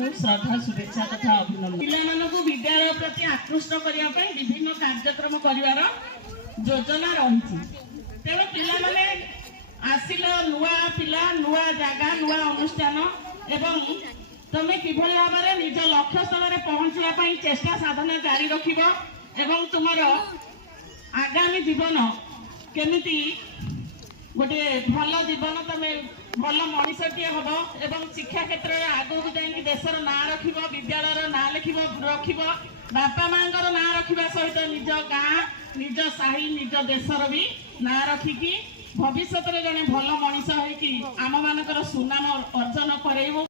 श्रद्धा शुभेच्छा तथा अभिनंदन। पिलामानकु विद्यालय प्रति आकृष्ट करिया पई विभिन्न कार्यक्रम करिवार योजना रही। तेणु पिलामाने आसिल नुआ पिला नुआ जगह नुआ अनुष्ठान एवं तमे किभଳି भाବରେ निज लक्ष्य स्थल रे पहुंचिया पई चेष्टा साधना जारी रखिबो एवं तुमर आगामी जीवन केमिति गोटे भल जीवन तमे भल मनीषटीए हम एवं शिक्षा क्षेत्र में आगू जाकि देशर ना रखिबो विद्यालय ना लिखिबो रखिबो बापा मांकर ना रखिबा सहित निज गाँ निज साही निज देशर भी ना रखिकी भविष्य में जड़े भल मनीष होइकी आम मानकर सुनाम अर्जन करेइबो।